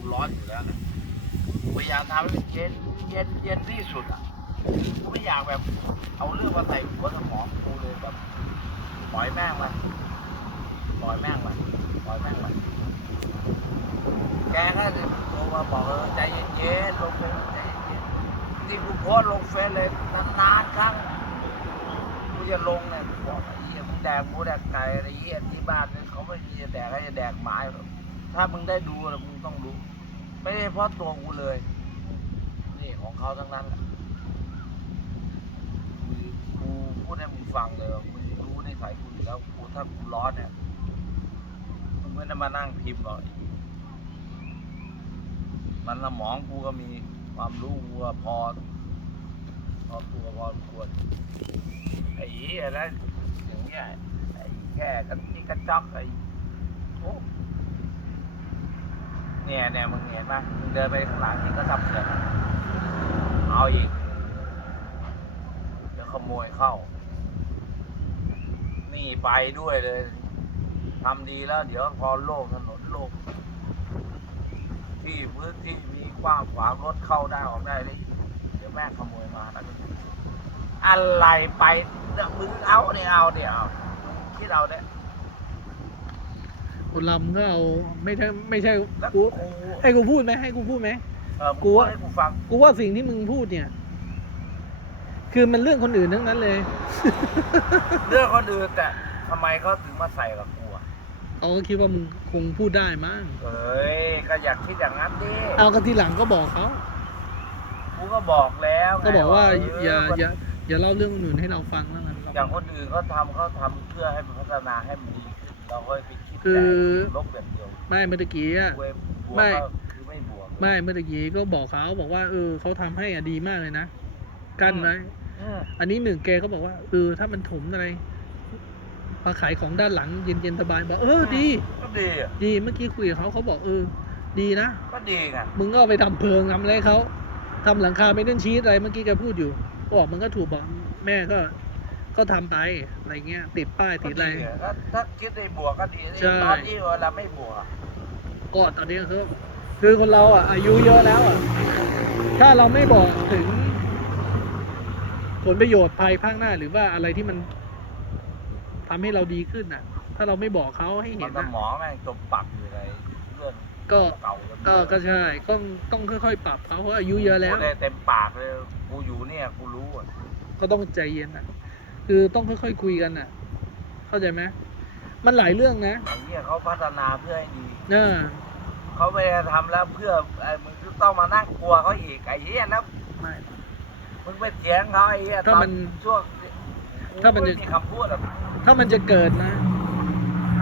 กูร้อนอยู่แล้วนะกูพยายามทำให้มันเย็นเย็นเย็นที่สุดอะกูไม่อยากแบบ เอาเรื่องมาใส่หัวสมองกูเลยแบบปล่อยแม่งมันปล่อยแม่งมันปล่อยแม่งมันแกก็จะโทรมาบอกเออใจเย็นๆลงเฟซใจเย็นๆที่กูโพสลงเฟซเลยนานๆครั้งกูจะลงเนี่ยกูบอกไอ้เหี้ยมึงแดกหมูแดกไก่อะไรเหี้ยที่บ้านเนี่ยเขาไม่มีจะแดกให้จะแดกหมาถ้ามึงได้ดูแล้วมึงต้องรู้ ไม่ได้เพราะตัวกูเลย นี่ของเขาทั้งนั้นแหละกูพูดให้มึงฟังเลยมึงรู้ในสายกูอยู่แล้วกูถ้ากูร้อนเนี่ยมึงไม่ได้มานั่งพิมพ์หรอกมันสมองกูก็มีความรู้กูพอพอตัวพอควรไอ้เหี้ยแล้วอย่างเงี้ยไอ้แค่กันนี่กระจอกไอ้โอ้ เนี่ยเนี่ยมึงเห็นปะมึงเดินไปข้างหลังนี่ก็ทำเสร็จเอาอีกเดี๋ยวขโมยเข้า นี่ไปด้วยเลยทำดีแล้วเดี๋ยวพอโลกถนนโลก ที่พื้นที่มีกว้างขวางรถเข้าได้ออกได้เลยเดี๋ยวแม่งขโมยมานะอะไรไปมึงเอาเนี่ยเอาเนี่ยเอาคิดเอาเนี่ย คนลำก็เอาไม่ใช่ไม่ใช่แล้วกูกูให้กูพูดไหมให้กูพูดไหม เออกูกูว่า ให้กูฟังกูว่าสิ่งที่มึงพูดเนี่ย คือมันเรื่องคนอื่นทั้งนั้นเลย เรื่องคนอื่นแต่ทำไมเขาถึงมาใส่กับกูอะเขาก็คิดว่ามึงคงพูดได้มั้งเอ้ยก็อยากคิดอย่างนั้นดิเอาก็ทีหลังก็บอกเขากูก็บอกแล้วไงก็บอกว่าเอย่าอย่าอย่าเล่าเรื่องคนอื่นให้เราฟังแล้วกันอย่างคนอื่นเขาทำเขาทำเพื่อให้มันพัฒนาให้มันดีขึ้นเราก็ไปคิด คือแต่ลบแบบเดียวไม่เมื่อตะกี้อะเว้ยบวกไม่ ก็คือไม่บวกไม่เมื่อตะกี้ก็บอกเขาบอกว่าเออเขาทำให้อะดีมากเลยนะกั้นไว้อืมอันนี้หนึ่งแกก็บอกว่าเออถ้ามันถมอะไรมาขายของด้านหลังเย็นๆสบายบอกเออดีก็ดีอะดีเมื่อกี้คุยกับเขาเขาบอกเออ ดีนะ ก็ดีไงมึงก็เอาไปทำเพิงทำอะไรให้เขาทำหลังคาไม่ต้นชีสอะไรเมื่อกี้แกพูดอยู่บอกมันก็ถูกบอกแม่ก็ ก็ทำไปอะไรเงี้ยติดป้ายก็ติดอะไรดีอะถ้าถ้าคิดได้บวกก็ดีใช่ ตอนที่เวลาไม่บวกอะก็ตอนนี้คือคือคนเราอะ อายุเยอะแล้วอะ ถ้าเราไม่บอกถึง ผลประโยชน์ภายภาคหน้าหรือว่าอะไรที่มันทำให้เราดีขึ้นอะ ถ้าเราไม่บอกเขาให้มัเห็นนสอะมองแม่งจมปักอยู่ในเรื่องก็เก่าก็ก็ใช่ต้องต้องค่อยๆ ปรับเขาเพราะอายุเยอะแล้ว พูดได้เต็มปากเลย กูอยู่เนี่ย กูรู้อะก็ต้องใจเย็นอะ คือต้องค่อยๆคุยกันอะ เข้าใจไหมมันหลายเรื่องนะไอ้เนี่ยเขาพัฒนาเพื่อให้ดีเนอะเขาไม่ได้ทำแล้วเพื่อไอ้มึงต้องมานั่งกลัวเขาอีกไอ้เหี้ยแล้วไม่ มึงไปเถียงเขาไอ้เหี้ยถ้ามันตอช่วงถ้ามันจะไมีคำพูดอะถ้ามันจะเกิดนะ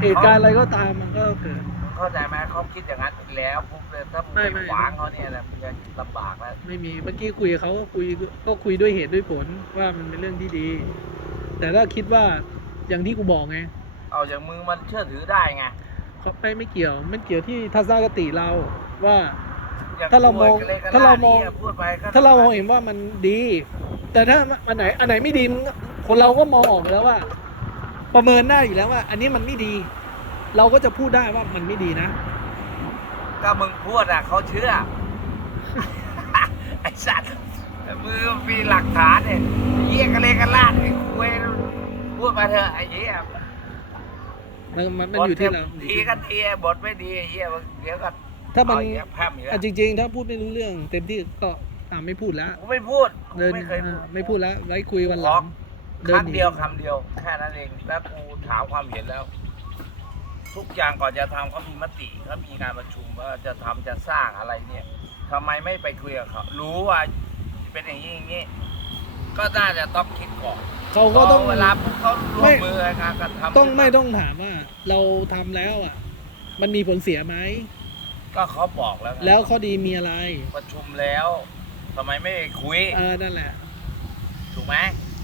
เหตุการณ์อะไรก็ตามมันก็เกิด มึงเข้าใจไหมเขาคิดอย่างนั้นแล้วปุ๊บเลยถ้ามึงไม่ไปไม่ ขวางเขาเนี่ยแหละมึงจะลำบากแล้วไม่มีเมื่อกี้คุยกับเขาก็คุยก็คุยด้วยเหตุด้วยผลว่ามันเป็นเรื่องที่ดี แต่ถ้าคิดว่าอย่างที่กูบอกไงเอาอย่างมึงมันเชื่อถือได้ไงเขาไม่ไม่เกี่ยวไม่เกี่ยวที่ทัศนคติเราว่า อย่ถ้าเรามองพูดกันลยกันถ้าเรามองนี่ยพูดไปก็ถ้าเรามองเห็นว่ามันดี แต่ถ้าอันไหนอันไหนไม่ดีมันก็คนเราก็มองออกอยู่แล้วว่า ประเมินได้อยู่แล้วว่า อันนี้มันไม่ดี เราก็จะพูดได้ว่ามันไม่ดีนะ ก็มึงพูดอะเขาเชื่อ ไอ้สัตว์มือมีหลักฐานเนี่ยไอ้เหี้ยกันเลยกันลาดไอ้คุยพูด มาเถอะไอ้เหี้ยมันมันมันอยู่ที่เราทีกันทีบทไม่ดีไอ้เหี้ยมึงเดี๋ยวก็ถ้ามันเออีกแล้วแพร่มอีกแล้วอะจริง ๆ ถ้าพูดไม่รู้เรื่อง เต็มที่ก็อ่าไม่พูดแล้วกูไม่พูดกูเดินไม่เคยพูดอ่าไม่พูดแล้วไว้คุยวันหขลัองเดิคนรั้งหนีเดียวคำเดียวแค่นั้นเองแล้วกูถามความเห็นแล้ว ทุกอย่างก่อนจะทำเขามีมติเขามีการประชุมว่าจะทำจะสร้างอะไรเนี่ยทำไมไม่ไปคุยกับเขารู้ว่าเป็นอย่างนี้อย่างนี้ ก็น่าจะต้องคิดก่อนเขาก็ต้อง เวลาปุ๊บเขาร่วไม่มมือกันกันทำต้องไม่ต้องถามว่า เราทำแล้วอะ มันมีผลเสียไหม ก็เขาบอกแล้วไงแล้วข้อดีมีอะไรประชุมแล้วทำไมไม่คุย เออนั่นแหละ ถูกไหม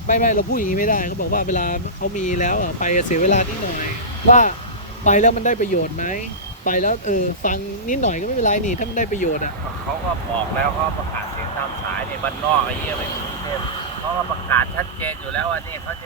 ไม่ไม่เราพูดอย่างนี้ไม่ได้เขาบอกว่าเวลาเขามีแล้วอะไปเสียเวลานิดหน่อย ว่าไปแล้วมันได้ประโยชน์ไหมไปแล้วเออฟังนิดหน่อยก็ไม่เป็นไรนี่ถ้ามันได้ประโยชน์อะ เขาก็บอกแล้วเขาประกาศเสียงตามสายในบ้านนอกไอ้เหี้ยไม่มีกรุงเทพ เขาก็ประกาศชัดเจนอยู่แล้วว่านี่เขาจะ